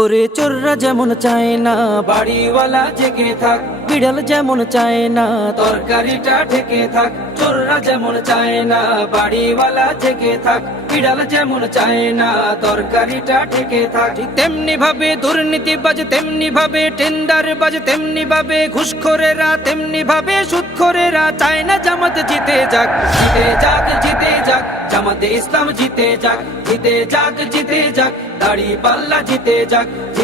ওরে চোররা যেমন চায় না বাড়িওয়ালা জেগে থাক বিড়াল যেমন চায় না তরকারিটা ঢেকে থাক দোকানদাররা যেমন চায় না বাড়িওয়ালা থেকে থাক বিড়াল যেমন চায় না তরকারিটা ঠেকে থাক তেমনি ভাবে দুর্নীতি বাজে তেমনি ভাবে টেন্ডার বাজে তেমনি ভাবে ঘুষখোরেরা তেমনি ভাবে সুৎখোরেরা চায় না জামাত জিতে যাক জিতে যাক জিতে যাক জামাতে ইসলাম জিতে যাক জিতে যাক জিতে যাক দাড়ি পাল্লা জিতে যাক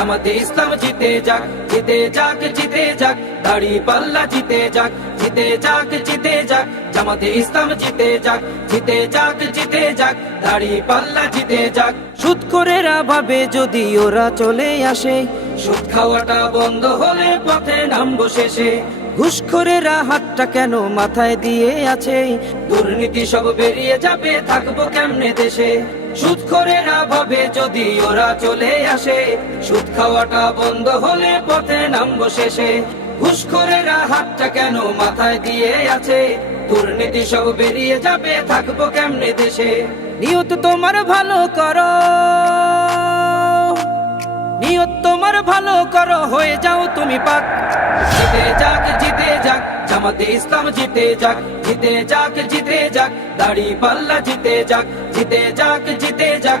জামাতে ইসলাম জিতে যাক জিতে যাক জিতে যাক দাড়ি পাল্লা জিতে যাক জিতে যাক জিতে যাক জামাতে ইসলাম জিতে যাক জিতে যাক জিতে যাক দাড়ি পাল্লা জিতে যাক সুদ করেরা ভাবে যদি ওরা চলে আসে সুদ খাওয়াটা বন্ধ হলে পথে নামবো শেষে ঘুষখোরেরা হাতটা কেন মাথায় দিয়ে আছে দুর্নীতি সব বেরিয়ে যাবে থাকবো কেমনে দেশে সুদ করে না ভাবে যদি ওরা চলে আসে সুদ খাওয়াটা বন্ধ হলে পথে নামবো শেষে হাতটা কেন মাথায় দিয়ে আছে দুর্নীতি সব বেরিয়ে যাবে থাকবো কেমনে দেশে নিয়ত তোমার ভালো করো নিয়ত ভালো করো হয়ে যাও তুমি পাক জিতে যাক জিতে যাক জামাতে ইসলাম জিতে যাক জিতে যাক জিতে যাক দাড়ি পাল্লা জিতে যাক জিতে যাক জিতে যাক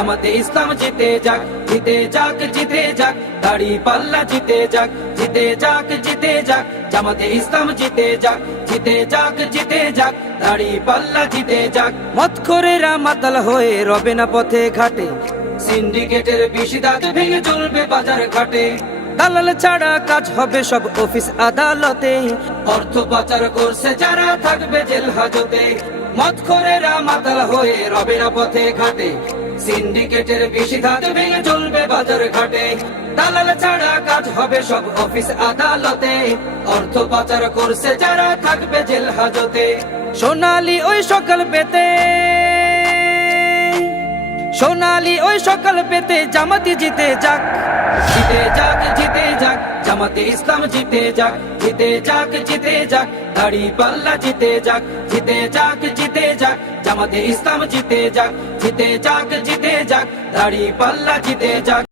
জামাতে ইসলাম জিতে যাক জিতে যাক জিতে যাক দাড়ি পাল্লা জিতে যাক জিতে যাক জিতে যাক জামাতে ইসলাম জিতে যাক জিতে যাক জিতে যাক দাড়ি পাল্লা জিতে যাক মত করে রামাতাল হয়ে রবে না পথে ঘাটে সিন্ডিকেটের বেশি দাঁত ভেঙে চলবে বাজার ঘাটে দালাল ছাড়া কাজ হবে সব অফিস আদালতে অর্থ পাচার করছে যারা থাকবে জেল হাজতে মত করে রা মাতাল হয়ে রবে না পথে ঘাটে সিন্ডিকেটের বেশি ধাত ভেঙে চলবে বাজার ঘাটে দালাল ছাড়া কাজ হবে সব অফিস আদালতে অর্থ পাচার করছে যারা থাকবে জেল হাজতে সোনালি ওই সকাল পেতে সোনালি ওই সকাল পেতে জামাতি জিতে যাক জিতে যাক জিতে যাক জামাতে ইসলাম জিতে যাক জিতে যাক জিতে যাক দাড়ি পাল্লা জিতে যাক জিতে যাক জিতে যাক জামাতে ইসলাম জিতে যাক জিতে যাক জিতে যাক দাড়ি পাল্লা জিতে যাক